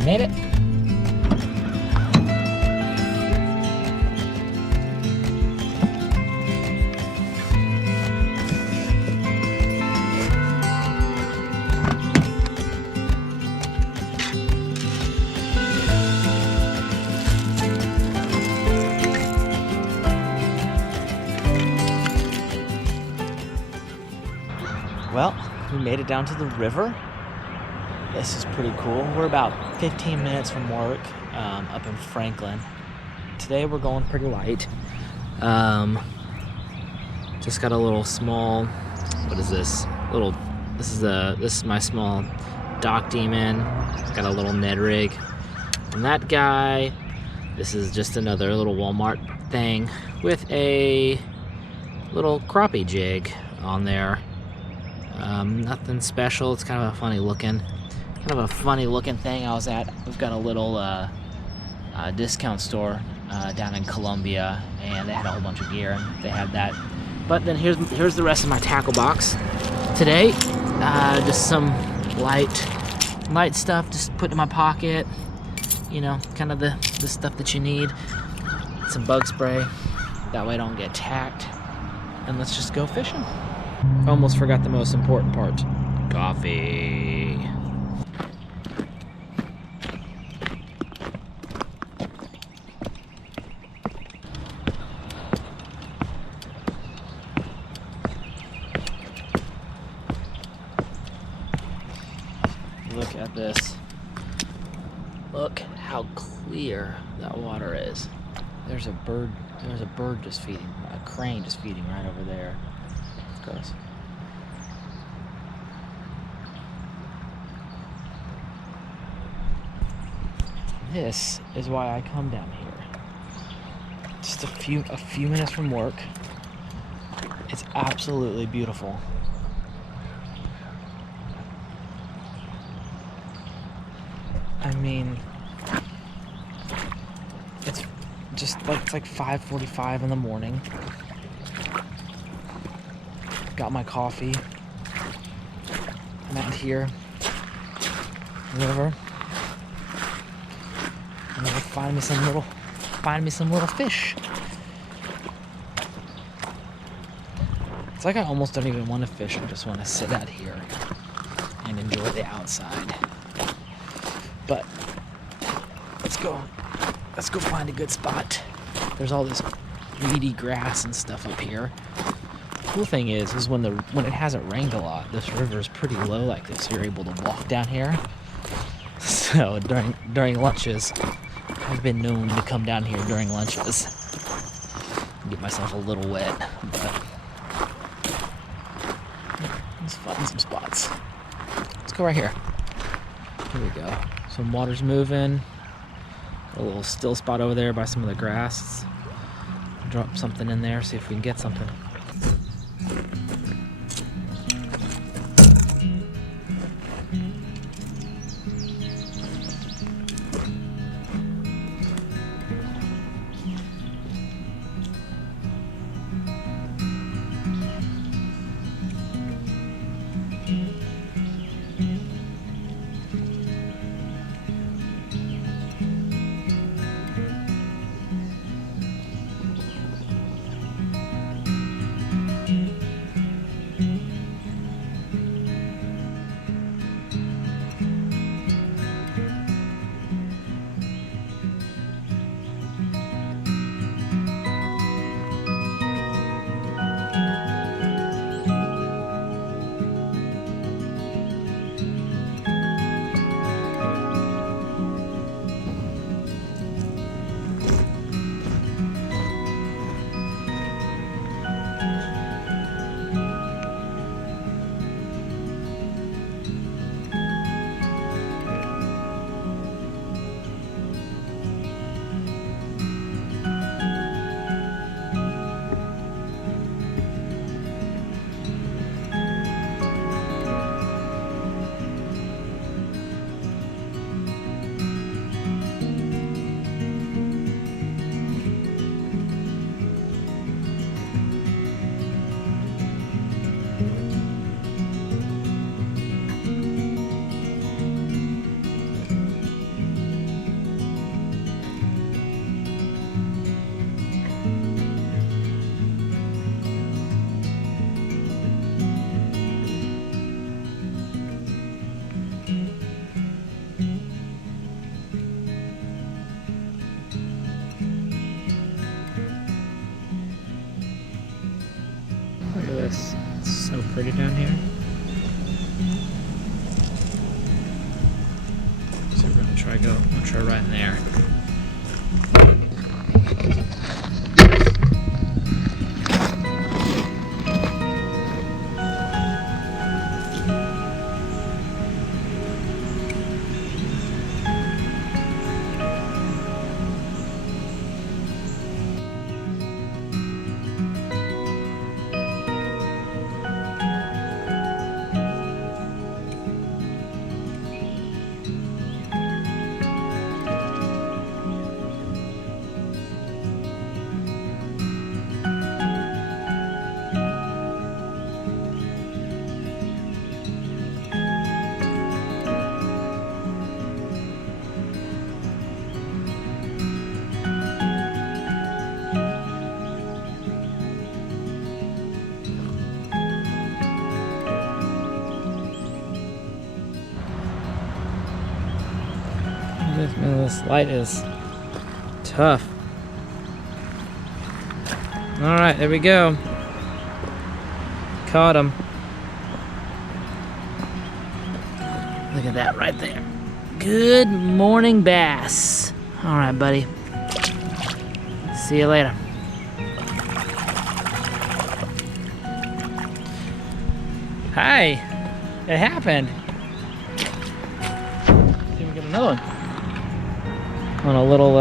We made it. Well, we made it down to the river. This is pretty cool. We're about 15 minutes from work, up in Franklin. Today we're going pretty light. Just got a little small, what is this? This is my small dock demon. It's got a little Ned rig. And that guy, this is just another little Walmart thing with a little crappie jig on there. Nothing special. It's kind of a funny looking thing I was at. We've got a little discount store down in Columbia, and they had a whole bunch of gear, and they had that. But then here's the rest of my tackle box. Today, just some light stuff, just put in my pocket. You know, kind of the stuff that you need. Some bug spray, that way I don't get attacked. And let's just go fishing. Almost forgot the most important part. Coffee. Look at this. Look how clear that water is. There's a bird just feeding, a crane just feeding right over there. Gross. This is why I come down here. Just a few minutes from work. It's absolutely beautiful. I mean, it's like 5:45 in the morning. Got my coffee. I'm out here, river. I'm gonna find me some little fish. It's like I almost don't even want to fish. I just want to sit out here and enjoy the outside. But let's go find a good spot. There's all this weedy grass and stuff up here. Cool thing is when it hasn't rained a lot, this river is pretty low like this. You're able to walk down here. So during lunches, I've been known to come down here during lunches and get myself a little wet, but let's find some spots. Let's go right here. Here we go. Some water's moving. A little still spot over there by some of the grass. Drop something in there, see if we can get something. Pretty down here. So we're gonna try right in there. This light is tough. All right, there we go. Caught him. Look at that right there. Good morning, bass. All right, buddy. See you later. Hi. It happened. See if we get another one. On a little,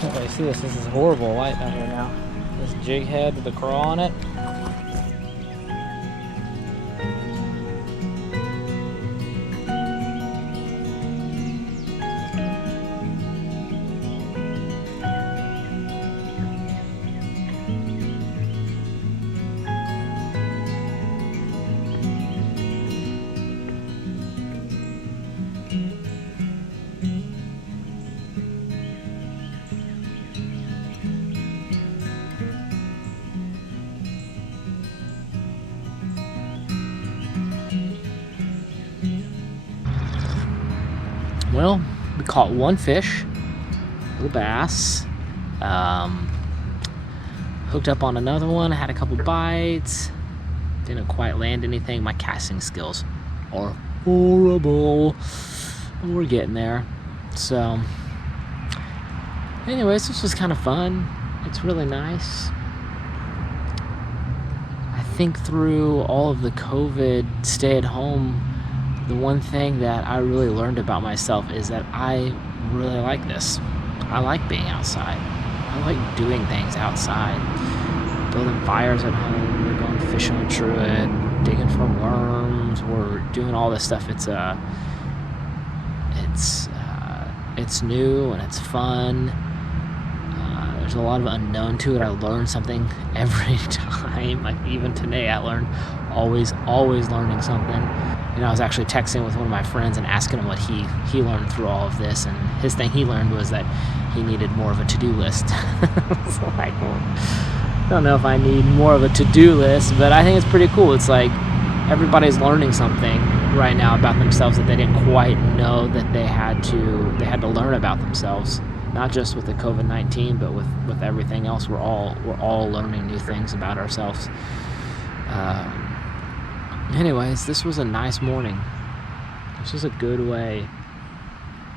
can't really see this. This is horrible light down here now. This jig head with the crawl on it. Well, we caught one fish, little bass. Hooked up on another one, had a couple bites. Didn't quite land anything. My casting skills are horrible. But we're getting there. So, anyways, this was kind of fun. It's really nice. I think through all of the COVID stay-at-home, the one thing that I really learned about myself is that I really like this. I like being outside. I like doing things outside. Building fires at home, we're going fishing with Truett, digging for worms, we're doing all this stuff. It's new and it's fun. There's a lot of unknown to it. I learn something every time. Like even today I learned, always learning something. You know, I was actually texting with one of my friends and asking him what he learned through all of this, and his thing he learned was that he needed more of a to-do list. It's like, well, I don't know if I need more of a to-do list, but I think it's pretty cool. It's like everybody's learning something right now about themselves that they didn't quite know that they had to learn about themselves. Not just with the COVID-19, but with everything else. We're all learning new things about ourselves. Anyways, this was a nice morning. This was a good way.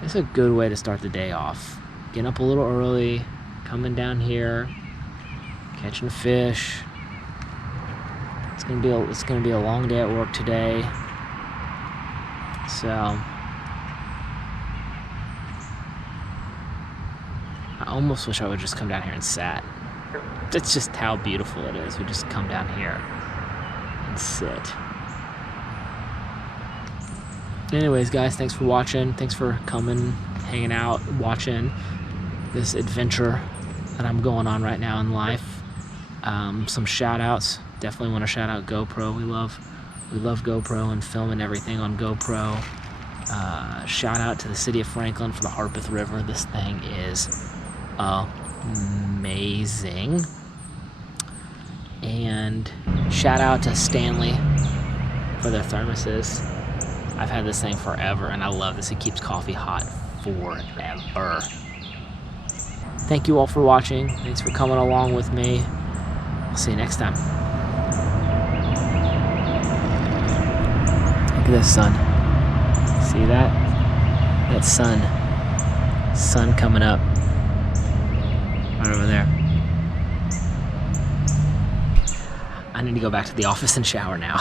It's a good way to start the day off. Getting up a little early, coming down here, catching a fish. It's gonna be a long day at work today. So I almost wish I would just come down here and sat. That's just how beautiful it is. We just come down here and sit. Anyways, guys, thanks for watching. Thanks for coming, hanging out, watching this adventure that I'm going on right now in life. Some shout outs. Definitely want to shout out GoPro. We love GoPro and filming everything on GoPro. Shout out to the city of Franklin for the Harpeth River. This thing is amazing. And shout out to Stanley for their thermoses. I've had this thing forever and I love this. It keeps coffee hot forever. Thank you all for watching. Thanks for coming along with me. I'll see you next time. Look at this sun. See that? That sun. Sun coming up. Right over there. I need to go back to the office and shower now.